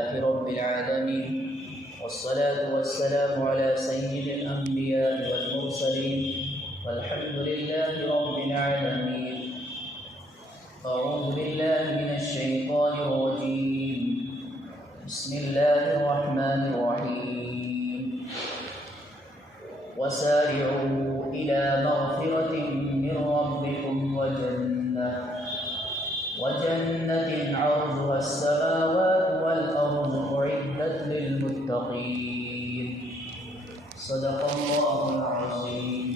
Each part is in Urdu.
لله رب العالمين، والصلاة والسلام على سيد الأنبياء والمرسلين، والحمد لله رب العالمين. أعوذ بالله من الشيطان الرجيم. بسم الله الرحمن الرحيم. وسارعوا إلى مغفرة من ربكم وجنة عرضها السماوات والأرض أعدت للمتقين. صدق الله العظيم.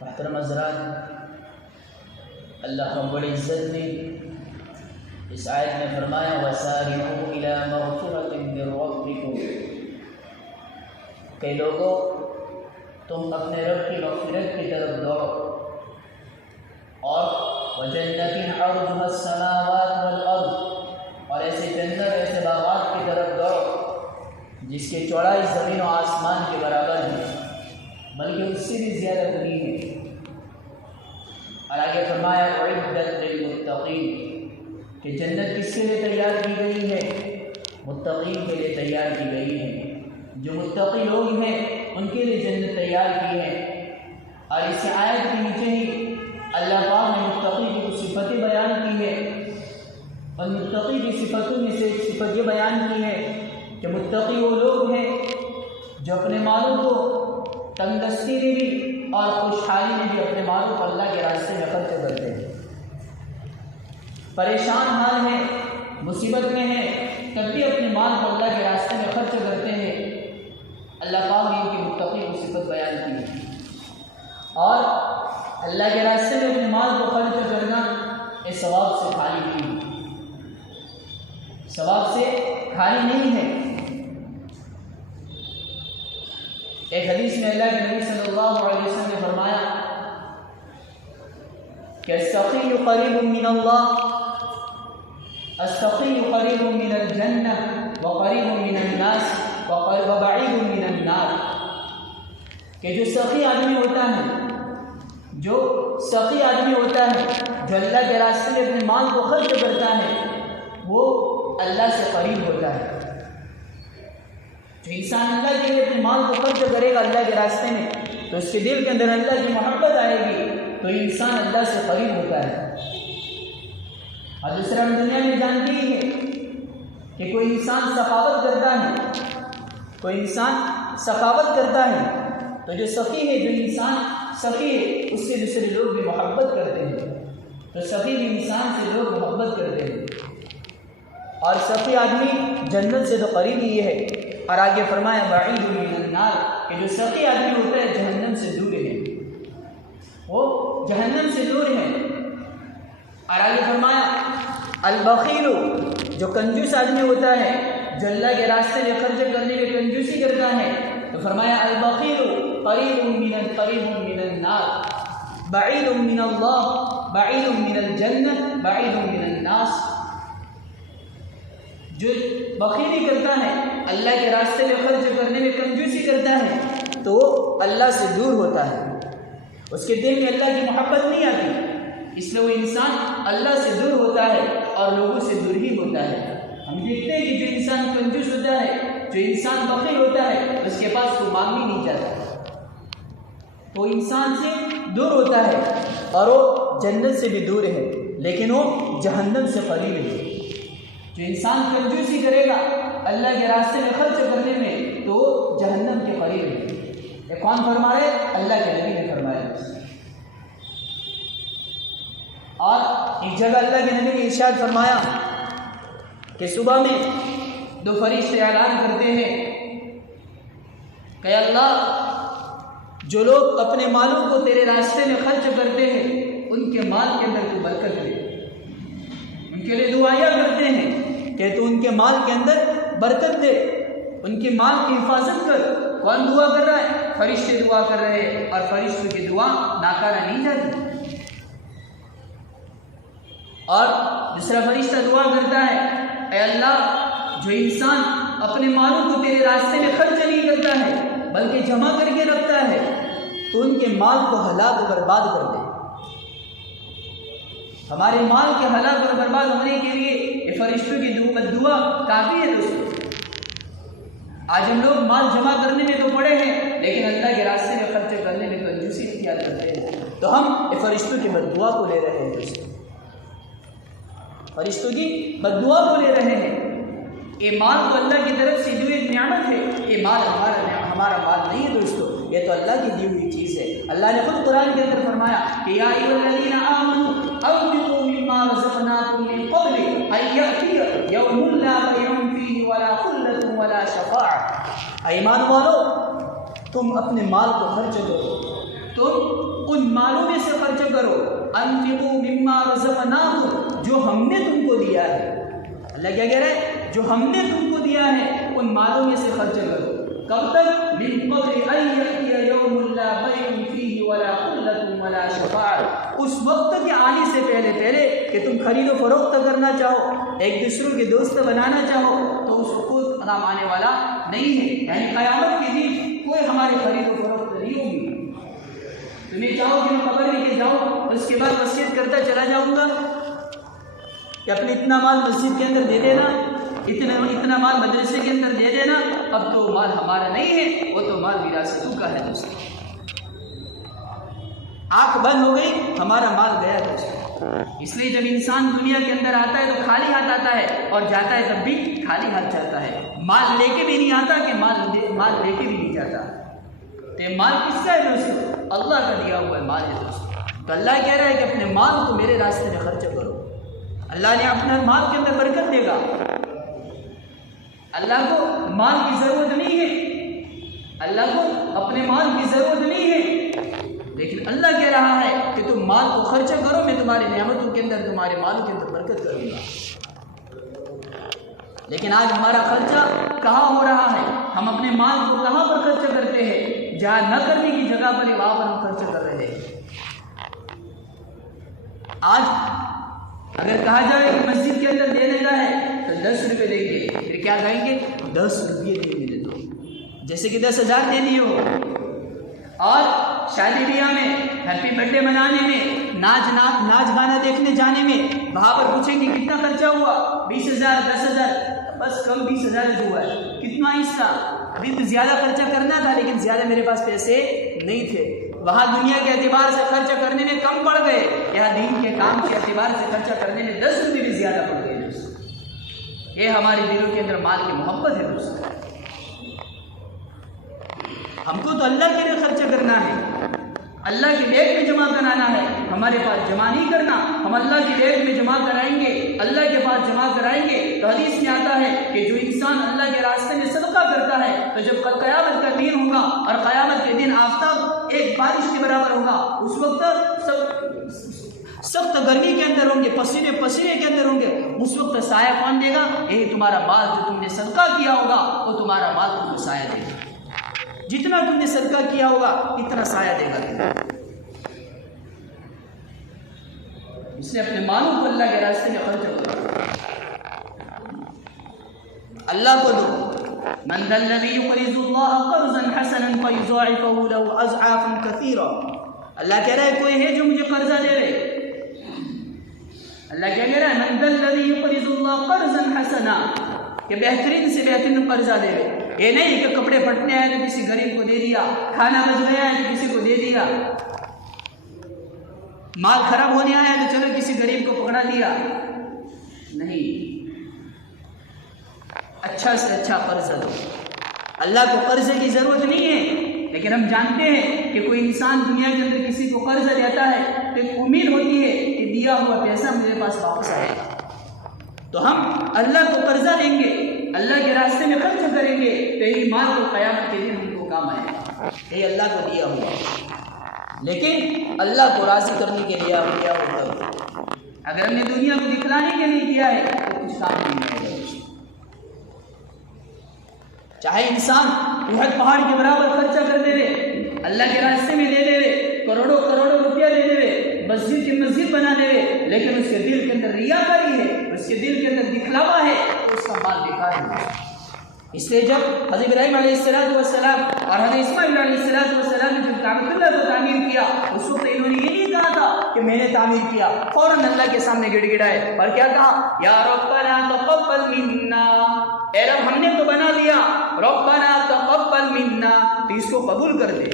محترم حضرات، اللہ رب العزت نے اس آیت میں فرمایا وَسَارِعُوا إِلَى مَغْفِرَةٍ مِّن رَّبِّكُمْ کہ لوگوں تم اپنے رب کی مغفرت کی طرف دوڑو، اور وَجَنَّةٍ عَرْضُهَا السَّمَاوَاتُ وَالْأَرْضُ اور ایسے جنت ایسے باغات کی طرف دوڑو جس کی چوڑائی زمین و آسمان کے برابر ہے، بلکہ اس سے بھی زیادہ بڑی ہے. اور آگے فرمایا اعدت للمتقین کہ جنت کس کے لیے تیار کی گئی ہے؟ متقین کے لیے تیار کی گئی ہے. جو متقی لوگ ہیں ان کے لیے جنت تیار کی ہے. اور اس آیت کے نیچے ہی اللہ پاک نے متقی کی کچھ صفتیں بیان کی ہے، اور متقی کی صفتوں میں سے ایک صفت یہ بیان کی ہے کہ متقی وہ لوگ ہیں جو اپنے مالوں کو تنگدستی میں بھی اور خوشحالی میں بھی اپنے مالوں کو اللہ کے راستے میں خرچ کرتے ہیں. پریشان حال ہیں، مصیبت میں ہیں، تب بھی اپنے مال کو اللہ کے راستے میں خرچ کرتے ہیں. اللہ پاک نے ان کی متقی کی صفت بیان کی ہے. اور اللہ کے راستے میں اپنے مال کو خرچ کرنا اس ثواب سے خالی نہیں ہے، ثواب سے خالی نہیں ہے. ایک حدیث میں اللہ کے نبی صلی اللہ علیہ وسلم نے فرمایا کہ السقی قریب من اللہ، السقی قریب من الجنہ وقریب من الناس وبعید من النار. کہ جو سخی آدمی ہوتا ہے، جو سخی آدمی ہوتا ہے، جو اللہ کے راستے میں اپنے مال کو خرچ کرتا ہے، وہ اللہ سے قریب ہوتا ہے. جو انسان اللہ کے لیے اپنے مال کو خرچ کرے گا اللہ کے راستے میں، تو اس کے دل کے اندر اللہ کی محبت آئے گی، تو انسان اللہ سے قریب ہوتا ہے. اور دوسرا ہم دنیا میں جانتے ہی ہیں کہ کوئی انسان سخاوت کرتا ہے، کوئی انسان سخاوت کرتا ہے تو جو سخی ہے، جو انسان سخی ہے، اس سے دوسرے لوگ بھی محبت کرتے ہیں. تو سخی بھی انسان سے لوگ محبت کرتے ہیں. اور سخی آدمی جنت سے تو قریب ہی ہے. اور آگے فرمایا بعید من النار کہ جو سخی آدمی ہوتا ہے جہنم سے دور ہے، وہ جہنم سے دور ہے. اور آگے فرمایا البخیل جو کنجوس آدمی ہوتا ہے، جو اللہ کے راستے میں خرچ کرنے میں کنجوسی کرتا ہے، تو فرمایا البخیل قریب من النار بعید من اللہ بعید من الجنہ بعید من الناس. جو بخیلی کرتا ہے، اللہ کے راستے میں خرچ کرنے میں کنجوسی کرتا ہے، تو وہ اللہ سے دور ہوتا ہے. اس کے دل میں اللہ کی محبت نہیں آتی، اس لیے وہ انسان اللہ سے دور ہوتا ہے اور لوگوں سے دور ہی ہوتا ہے. ہم دیکھتے ہیں کہ جو انسان کنجوس ہوتا ہے، جو انسان بخیل ہوتا ہے، اس کے پاس کوئی مانگ بھی نہیں جاتا، وہ انسان سے دور ہوتا ہے اور وہ جنت سے بھی دور ہے، لیکن وہ جہنم سے قریب ہے. جو انسان کنجوسی کرے گا اللہ کے راستے میں خرچ کرنے میں، تو وہ جہنم کے قریب ہے. یہ کون فرما رہے؟ اللہ کے نبی نے فرمایا. اور ایک جگہ اللہ کے نبی نے ارشاد فرمایا کہ صبح میں دو فرشتے اعلان کرتے ہیں کہ اللہ، جو لوگ اپنے مالوں کو تیرے راستے میں خرچ کرتے ہیں ان کے مال کے اندر تو برکت دے. ان کے لیے دعائیں کرتے ہیں کہ تو ان کے مال کے اندر برکت دے، ان کے مال کی حفاظت کر. کون دعا کر رہا ہے؟ فرشتے دعا کر رہے ہیں، اور فرشتوں کی دعا ناکارہ نہیں جاتی. اور دوسرا فرشتہ دعا کرتا ہے اے اللہ، جو انسان اپنے مالوں کو تیرے راستے میں خرچ نہیں کرتا ہے بلکہ جمع کر کے رکھتا ہے، تو ان کے مال کو ہلاک و برباد کر دے. ہمارے مال کے ہلاک اور برباد ہونے کے لیے یہ فرشتوں کی دعا کافی ہے دوستوں۔ آج ہم لوگ مال جمع کرنے میں تو پڑے ہیں، لیکن اللہ کے راستے میں خرچ کرنے میں کنجوسی اختیار کرتے ہیں، تو ہم یہ فرشتوں کی بددعا کو لے رہے ہیں دوستوں، فرشتوں کی بددعا کو لے رہے ہیں۔ یہ مال تو اللہ کی طرف سے جو ایک نعمت ہے، یہ مال ہمارا مال نہیں ہے دوستو، یہ تو اللہ کی دی ہوئی چیز ہے۔ اللہ نے خود قرآن کے اندر فرمایا کہ یا ایھا الذین آمنوا انفقوا مما رزقناکم من قبل ان یأتی یوم لا بیع فیہ ولا خلۃ ولا شفاعۃ۔ ایمان والو، تم اپنے مال کو خرچ کرو، تم ان مالوں میں سے خرچ کرو، انفقوا مما رزقناکم، جو ہم نے تم کو دیا ہے۔ اللہ کیا کہہ رہے ہیں؟ جو ہم نے تم کو دیا ہے ان مالوں میں سے خرچ کرو۔ کب تک؟ من قبل ان یأتی یوم لا بیع فیہ ولا خلۃ ولا شفاعۃ، اس وقت کے آنے سے پہلے کہ تم خرید و فروخت کرنا چاہو، ایک دوسروں کے دوست بنانا چاہو، تو اس وقت کام آنے والا نہیں ہے، یعنی قیامت کے دن کوئی ہماری خرید و فروخت نہیں ہوگی۔ تمہیں چاہو کہ میں قبر لے کے جاؤں، اس کے بعد وصیت کرتا چلا جاؤں گا کہ اپنے اتنا مال مسجد کے اندر دے دینا، اتنا مال مدرسے کے اندر دے دینا، اب تو مال ہمارا نہیں ہے، وہ تو مال وراثتوں کا ہے دوستو۔ آنکھ بند ہو گئی، ہمارا مال گیا دوستو۔ اس لیے جب انسان دنیا کے اندر آتا ہے تو خالی ہاتھ آتا ہے، اور جاتا ہے تب بھی خالی ہاتھ جاتا ہے، مال لے کے بھی نہیں آتا کہ مال لے کے بھی نہیں جاتا۔ تو یہ مال کس کا ہے دوستو؟ اللہ کا دیا ہوا مال ہے دوستو۔ تو اللہ کہہ رہا ہے کہ اپنے مال کو میرے راستے میں خرچ کرو، اللہ نے اپنے مال کے اندر برکت دے گا۔ اللہ کو مال کی ضرورت نہیں ہے، اللہ کو اپنے مال کی ضرورت نہیں ہے، لیکن اللہ کہہ رہا ہے کہ تم مال کو خرچ کرو، میں تمہاری نعمتوں کے اندر، تمہارے مالوں کے اندر برکت کروں گا۔ لیکن آج ہمارا خرچہ کہاں ہو رہا ہے؟ ہم اپنے مال کو کہاں پر خرچ کرتے ہیں؟ جہاں نہ کرنے کی جگہ پر وہاں پر ہم خرچ کر رہے ہیں۔ آج اگر کہا جائے کہ مسجد کے اندر دینے کا ہے تو 10 روپے دیں گے، پھر کیا کہیں گے؟ 10 روپے دیں گے تو، جیسے کہ 10,000 دے دیے ہو۔ اور شادی بیاہ میں، ہیپی برتھ ڈے منانے میں، ناچ گانا دیکھنے جانے میں، وہاں پر پوچھیں گے کتنا خرچہ ہوا؟ 20,000 10,000، بس کم 20,000 ہوا ہے، کتنا حصہ؟ ابھی تو زیادہ خرچہ کرنا تھا لیکن زیادہ میرے پاس پیسے نہیں تھے۔ وہاں دنیا کے اعتبار سے خرچہ کرنے میں کم پڑ گئے، یہاں دین کے کام کے اعتبار سے خرچہ کرنے میں 10 روپے بھی زیادہ پڑ گئے دوستو۔ یہ ہمارے دلوں کے اندر مال کی محبت ہے دوستو۔ ہم کو تو اللہ کے لیے خرچہ کرنا ہے، اللہ کے بیگ میں جمع کرانا ہے، ہمارے پاس جمع نہیں کرنا۔ ہم اللہ کے بیگ میں جمع کرائیں گے، اللہ کے پاس جمع کرائیں گے تو حدیث میں آتا ہے کہ جو انسان اللہ کے راستے میں صدقہ کرتا ہے تو جب قیامت کا دن ہوگا اور قیامت کے دن آفتاب ایک بارش کے برابر ہوگا، اس وقت سخت گرمی کے اندر ہوں گے، پسینے کے اندر ہوں گے، اس وقت سایہ کون دے گا؟ یہی تمہارا مال جو تم نے صدقہ کیا ہوگا، وہ تمہارا مال تم کو سایہ دے گا۔ جتنا تم نے صدقہ کیا ہوگا اتنا سایہ دے گا۔ اس لیے اپنے مالوں کو اللہ کے راستے میں خرچ کرو، اللہ کو دو۔ من ذا الذی یقرض اللہ قرضا حسنا فیضاعفہ له اضعافا کثیرا۔ اللہ کہہ رہا ہے کوئی ہے جو مجھے قرضہ دے رہے، اللہ کیا کہہ رہا ہے؟ من ذا الذی یقرض اللہ قرضا حسنا، کہ بہترین سے بہترین قرضہ دے رہے۔ یہ نہیں کہ کپڑے پھٹنے آئے تو کسی غریب کو دے دیا، کھانا بچ گیا ہے تو کسی کو دے دیا، مال خراب ہونے آیا تو چلو کسی غریب کو پکڑا دیا، نہیں، اچھا سے اچھا قرضہ دو۔ اللہ کو قرضے کی ضرورت نہیں ہے، لیکن ہم جانتے ہیں کہ کوئی انسان دنیا کے اندر کسی کو قرض دیتا ہے تو ایک امید ہوتی ہے کہ دیا ہوا پیسہ میرے پاس واپس آئے گا، تو ہم اللہ کو قرضہ دیں گے، اللہ کے راستے میں خرچ کریں گے تو یہی مال کو قیامت کے دن ہم کو کام آئے گا، یہ اللہ کو دیا ہوا۔ لیکن اللہ کو راضی کرنے کے لیے کیا ہوتا، اگر ہم نے دنیا کو دکھلانے کے لیے کیا ہے تو کچھ کام نہیں آئے گا۔ چاہے انسان احد پہاڑ کے برابر خرچہ کر دے رہے، اللہ کے راستے میں دے دے رہے، کروڑوں روپیہ دے دے رہے، مسجد کی مسجد بنا دے رہے، لیکن اس کے دل کے اندر ریاکاری ہے، اس کے دل کے اندر دکھلاوا ہے، تو اس کا مال بیکار ہے۔ اس لیے جب حضرت ابراہیم علیہ السلام اور حضرت اسماعیل علیہ السلام نے جب کعبۃ اللہ کو تعمیر کیا، اس وقت انہوں نے یہ نہیں کہا تھا کہ میں نے تعمیر کیا، فوراً اللہ کے سامنے گڑ گڑائے اور کیا کہا؟ یا ربنا تقبل منا، اے رب ہم نے تو بنا لیا، ربنا تقبل منا، تو اس کو قبول کر دے،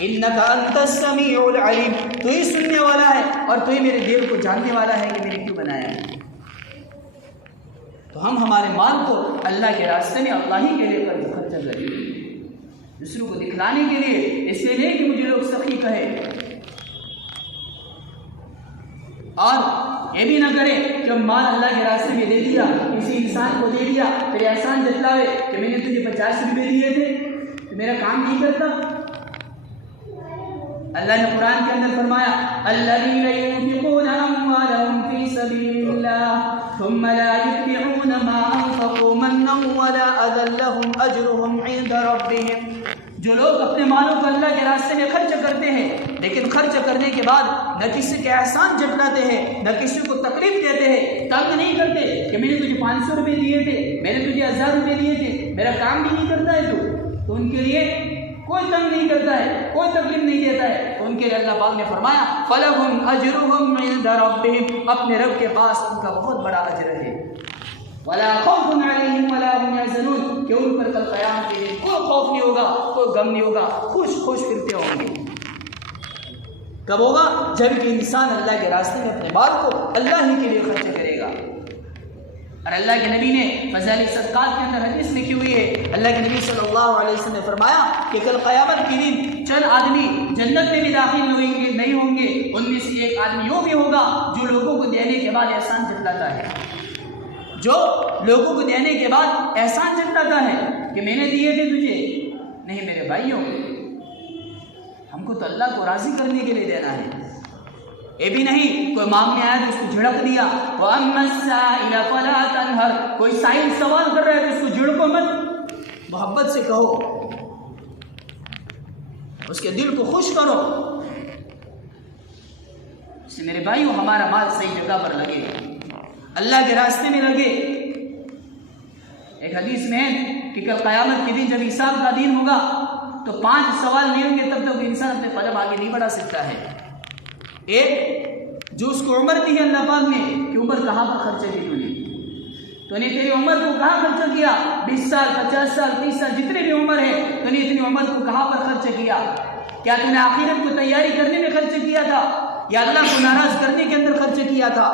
انک انت السمیع العلیم، تو ہی سننے والا ہے اور تو ہی میرے دل کو جاننے والا ہے کہ میں نے کیوں بنایا ہے۔ تو ہم ہمارے مال کو اللہ کے راستے میں اللہ ہی کے لیے خرچ کریں، دوسروں کو دکھلانے کے لیے، اس لیے نہیں کہ مجھے لوگ سخی کہے، اور یہ بھی نہ کرے کہ مال اللہ کے راستے میں دے دیا، کسی انسان کو دے دیا، پھر احسان جتلاوے کہ میں نے تجھے 50 روپے دیے تھے تو میرا کام نہیں کرتا۔ اللہ نے قرآن کے اندر فرمایا الذین ينفقون اموالهم فی سبیل اللہ ثم لا يتبعون ما انفقوا منا ولا اذى لهم اجرهم عند ربهم، جو لوگ اپنے مالوں کو اللہ کے راستے میں خرچ کرتے ہیں لیکن خرچ کرنے کے بعد نہ کسی کے احسان جتلاتے ہیں، نہ کسی کو تکلیف دیتے ہیں، تنگ نہیں کرتے کہ میں نے تجھے 500 روپے دیے تھے، میں نے تجھے 1000 روپے دیے تھے، میرا کام بھی نہیں کرتا ہے، تو ان کے لیے کوئی تنگ نہیں کرتا ہے، کوئی تکلیف نہیں دیتا ہے، ان کے لیے اللہ پاک نے فرمایا فَلَهُمْ أَجْرُهُمْ عِنْدَ رَبِّهِمْ، اپنے رب کے پاس ان کا بہت بڑا اجر ہے، وَلَا خَوْفٌ عَلَيْهِمْ وَلَا هُمْ يَحْزَنُونَ، کہ ان پر کل قیامت کے دن کوئی خوف نہیں ہوگا، کوئی غم نہیں ہوگا، خوش خوش پھرتے ہوں گے۔ کب ہوگا؟ جب کہ انسان اللہ کے راستے میں اپنے مال کو اللہ ہی کے لیے خرچ کرے گا۔ اور اللہ کے نبی نے فضائل صدقات کے اندر حدیث لکھی ہوئی ہے، اللہ کے نبی صلی اللہ علیہ وسلم نے فرمایا کہ کل قیامت کے دن چند آدمی جنت میں بھی داخل نہیں ہوں گے، ان میں سے ایک آدمی وہ بھی ہوگا جو لوگوں کو دینے کے بعد احسان جتلاتا ہے، جو لوگوں کو دینے کے بعد احسان جتلاتا ہے کہ میں نے دیے تھے تجھے، نہیں میرے بھائیوں، ہم کو تو اللہ کو راضی کرنے کے لیے دینا ہے، یہ بھی نہیں کوئی مانگنے آیا تو اس کو جھڑک دیا، وَأَمَّا السَّائِلَ فَلَا تَنْهَرْ، کوئی سائل سوال کر رہا ہے تو اس کو جھڑکو مت، محبت سے کہو، اس کے دل کو خوش کرو۔ اس سے میرے بھائیوں ہمارا مال صحیح جگہ پر لگے، اللہ کے راستے میں لگے۔ ایک حدیث میں ہے کہ کل قیامت کے دن جب حساب کا دن ہوگا تو 5 سوال نہیں ہوں گے تب تک انسان اپنے قدم آگے نہیں بڑھا سکتا ہے۔ ایک، جو اس کو عمر دی ہے اللہ پاک نے کہ عمر کہاں پر خرچ کی تو نے تیری عمر کو کہاں خرچ کیا، 20 سال 50 سال 30 سال جتنے بھی عمر ہے تو نے اتنی عمر کو کہاں پر خرچ کیا، کیا تو نے آخرت کو تیاری کرنے میں خرچ کیا تھا یا اللہ کو ناراض کرنے کے اندر خرچ کیا تھا،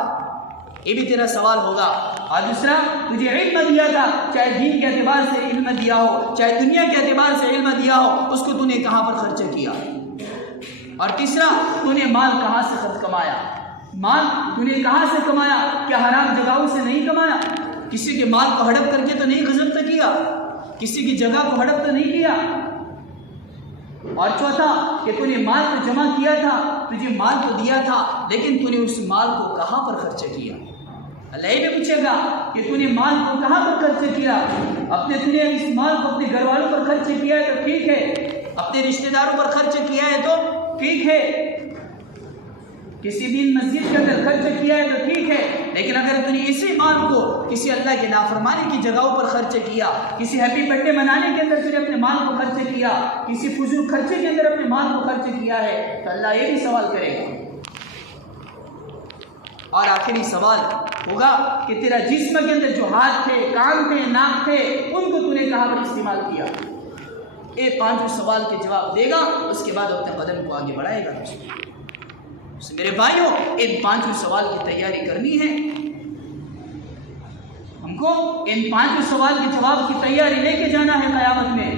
یہ بھی تیرا سوال ہوگا۔ اور دوسرا، تجھے علم دیا تھا، چاہے دین کے اعتبار سے علم دیا ہو چاہے دنیا کے اعتبار سے علم دیا ہو، اس کو تو نے کہاں پر خرچ کیا۔ اور تیسرا، تو نے مال کہاں سے خرچ کمایا، مال تو نے کہاں سے کمایا، کیا حرام جگہوں سے نہیں کمایا، کسی کے مال کو ہڑپ کر کے تو نہیں غصب کیا، کسی کی جگہ کو ہڑپ تو نہیں کیا۔ اور چوتھا کہ تو نے مال کو جمع کیا تھا، تجھے مال کو دیا تھا لیکن تو نے اس مال کو کہاں پر خرچ کیا۔ اللہ یہ بھی پوچھے گا کہ تو نے مال کو کہاں پر خرچ کیا، تو نے اس مال کو اپنے گھر والوں پر خرچ کیا ہے تو ٹھیک ہے، اپنے رشتہ داروں پر خرچ کیا ہے تو ٹھیک ہے، کسی بھی مسجد کے اندر خرچ کیا ہے تو ٹھیک ہے، لیکن اگر تو نے اسی مال کو کسی اللہ کے نافرمانی کی جگہوں پر خرچ کیا، کسی ہیپی برتھ ڈے منانے کے اندر تو نے اپنے مال کو خرچ کیا، کسی فضول خرچے کے اندر اپنے مال کو خرچ کیا ہے تو اللہ یہ بھی سوال کرے گا۔ اور آخری سوال ہوگا کہ تیرا جسم کے اندر جو ہاتھ تھے، کان تھے، ناک تھے، ان کو تو نے کہاں پر استعمال کیا۔ یہ 5 سوال کے جواب دے گا، اس کے بعد اپنے قدم کو آگے بڑھائے گا۔ میرے بھائیوں، ان 5 سوال کی تیاری کرنی ہے، ہم کو ان 5 سوال کے جواب کی تیاری لے کے جانا ہے قیامت میں۔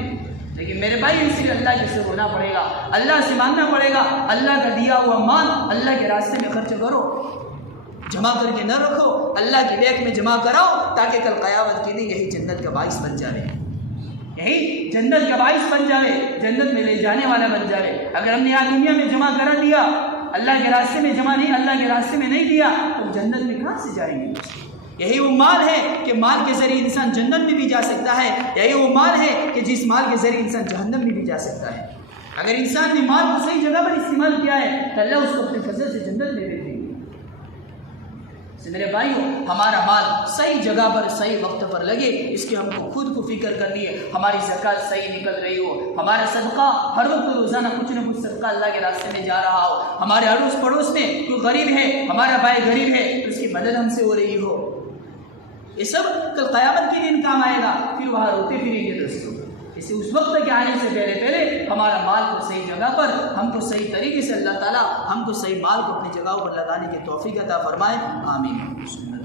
لیکن میرے بھائی اس لیے اللہ کے سے ہونا پڑے گا، اللہ سے مانگنا پڑے گا، اللہ کا دیا ہوا مال اللہ کے راستے میں خرچ کرو، جمع کر کے نہ رکھو، اللہ کے بیک میں جمع کراؤ تاکہ کل قیامت کے دن یہی جنت کا باعث بن جائے، یہی جنت کا باعث بن جائے، جنت میں لے جانے والا بن جائے۔ اگر ہم نے یہاں دنیا میں جمع کرا دیا، اللہ کے راستے میں جمع نہیں، اللہ کے راستے میں نہیں دیا تو جنت میں کہاں سے جائیں گے؟ یہی وہ مال ہے کہ مال کے ذریعے انسان جنت میں بھی جا سکتا ہے، یہی وہ مال ہے کہ جس مال کے ذریعے انسان جہنم میں بھی جا سکتا ہے۔ اگر انسان نے مال کو صحیح جگہ پر استعمال کیا ہے تو اللہ اس کو اپنے فضل سے جنت میں دے دے گی۔ میرے بھائیوں ہمارا مال صحیح جگہ پر صحیح وقت پر لگے، اس کی ہم کو خود کو فکر کرنی ہے، ہماری زکوٰۃ صحیح نکل رہی ہو، ہمارا صدقہ ہر وقت روزانہ کچھ نہ کچھ صدقہ اللہ کے راستے میں جا رہا ہو، ہمارے اڑوس پڑوس میں کوئی غریب ہے، ہمارا بھائی غریب ہے تو اس کی مدد ہم سے ہو رہی ہو، یہ سب کل قیامت کے دن کام آئے گا، پھر وہاں روتے پھریں گے دوستوں۔ اسے اس وقت کے آنے سے پہلے ہمارا مال کو صحیح جگہ پر، ہم کو صحیح طریقے سے اللہ تعالیٰ ہم کو صحیح مال کو اپنی جگہوں پر لگانے کی توفیق عطا فرمائے، آمین۔